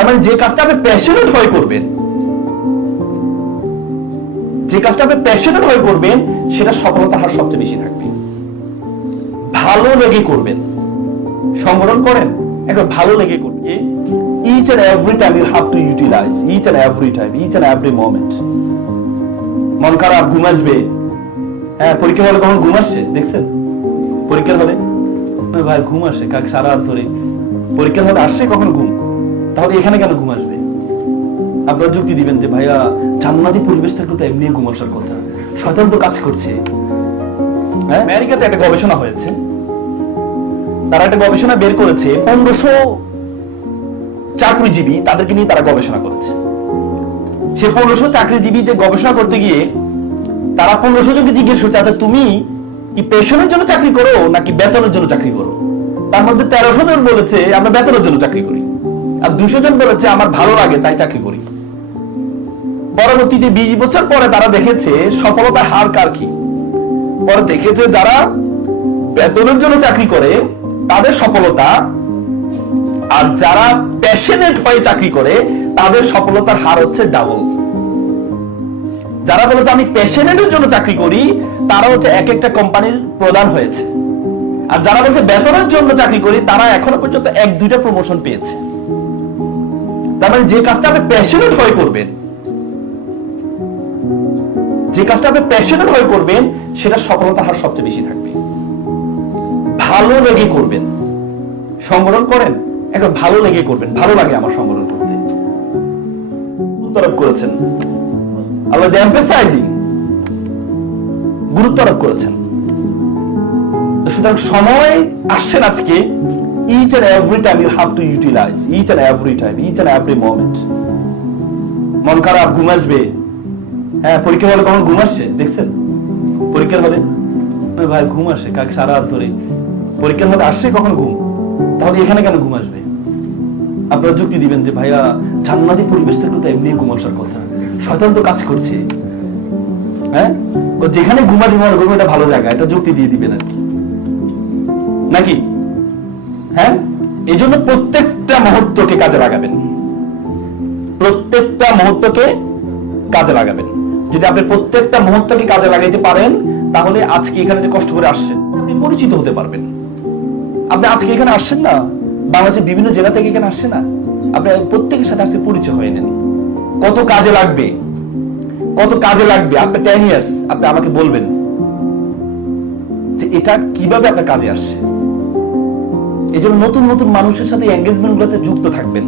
তার মানে যে কাজটা আপনি প্যাশনেট হয়ে করবেন, যে কাজটা আপনি প্যাশনেট হয়ে করবেন সেটা সফলতার হার সবচেয়ে বেশি থাকবে। ভালো লেগে করবেন, সংগঠন করেন একবার ভালো লেগে করবেন। Each and every time you have to utilize, each and every time, each and every moment. মন খারাপ, ঘুম আসবে। হ্যাঁ, পরীক্ষার হলে কখন ঘুম আসছে দেখছেন? পরীক্ষার হলে ভাই ঘুম আসে, কাক সারা রাত ধরে পরীক্ষার হলে আসছে কখন ঘুম, তাহলে এখানে কেন ঘুম আসবে? আপনারা যুক্তি দিবেন যে ভাইয়া জান্নাতি পরিবেশ থাকলে তো এমনি ঘুম আসার কথা, শয়তান তো কাজ করছে। হ্যাঁ, আমেরিকাতে একটা গবেষণা হয়েছে, তারা একটা গবেষণা বের করেছে 1500 চাকরিজীবী, তাদেরকে নিয়ে তারা গবেষণা করেছে। সে 1500 চাকরিজীবীদের গবেষণা করতে গিয়ে তারা 1500 জনকে জিজ্ঞেস করছে, আচ্ছা তুমি কি পেশনের জন্য চাকরি করো নাকি বেতনের জন্য চাকরি করো? তার মধ্যে 1300 জন বলেছে আমরা বেতনের জন্য চাকরি করি, আর 200 জন বলেছে আমার ভালো লাগে তাই চাকরি করি। পরবর্তীতে 20 বছর পরে তারা দেখেছে সফলতার হার কার কি। পরে দেখেছে যারা বেতনের জন্য চাকরি করে তাদের সফলতা, আর যারা প্যাশনেট হয়ে চাকরি করে তাদের সফলতার হার হচ্ছে ডাবল। যারা বলেছে আমি প্যাশনেটের জন্য চাকরি করি তারা হচ্ছে এক একটা কোম্পানির প্রধান হয়েছে, আর যারা বলছে বেতনের জন্য চাকরি করি তারা এখনো পর্যন্ত 1-2টা প্রমোশন পেয়েছে। তার মানে যে কাজটা আপনি প্যাশনেট হয়ে করবেন, যে কাজটা আপনি প্যাশনেট হয়ে করবেন সেটা সফলতার হার সবচেয়ে বেশি থাকবে। ভালো লেগে করবেন, সংগঠন করেন একবার ভালো লেগে করবেন। ভালো লাগে আমার সংগঠন করতে, গুরুত্ব আরোপ করেছেন আল্লাহ, এমফাসাইজিং, গুরুত্ব আরোপ করেছেন। সুতরাং সময় আসছেন আজকে, each and every time you have to utilize, each and every time, each and every moment. মন খারাপ, ঘুম আসবে। হ্যাঁ, পরীক্ষা হলে কখন ঘুম আসছে দেখছেন? পরীক্ষার হলে ভাই ঘুম আসে, কাক সারা রাত ধরে পরীক্ষার হলে আসছে কখন ঘুম, তাহলে এখানে কেন ঘুম আসবে? আপনারা যুক্তি দিবেন যে ভাইয়া জান্নাতি পরিবেশ থাকলে তো এমনি ঘুম আসার কথা, শয়তান তো কাজ করছে। হ্যাঁ, যেখানে ঘুমাতে মনে করবো এটা ভালো জায়গা, এটা যুক্তি দিয়ে দিবেন আর কি, নাকি? হ্যাঁ, এই জন্য প্রত্যেকটা মুহূর্তকে কাজে লাগাবেন, প্রত্যেকটা মুহূর্তকে কাজে লাগাবেন। যদি আপনি প্রত্যেকটা মুহূর্তকে কাজে লাগাইতে পারেন তাহলে আজকে এখানে যে কষ্ট করে আসছেন আপনি পরিচিত হতে পারবেন। আপনি আজকে এখানে আসছেন না, বাংলাদেশের বিভিন্ন জেলা থেকে এখানে আসছে না, আপনি প্রত্যেকের সাথে আসছে পরিচয় হয়ে নেন। কত কাজে লাগবে, কত কাজে লাগবে আপনার 10 ইয়ার্স, আপনি আমাকে বলবেন যে এটা কিভাবে আপনার কাজে আসছে। এই জন্য নতুন নতুন মানুষের সাথে এঙ্গেজমেন্ট গুলোতে যুক্ত থাকবেন।